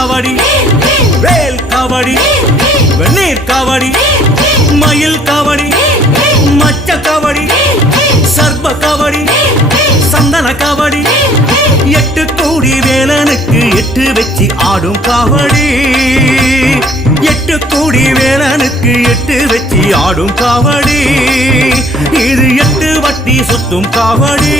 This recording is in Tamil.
காவடி வேல் காவடி வெந்நீர் காவடி மயில் காவடி மச்ச காவடி சர்ப காவடி சந்தன காவடி 8 கோடி வேலனுக்கு 8 வச்சு ஆடும் காவடி 8 கோடி வேலனுக்கு 8 வச்சு ஆடும் காவடி இது 8 வட்டி சுத்தும் காவடி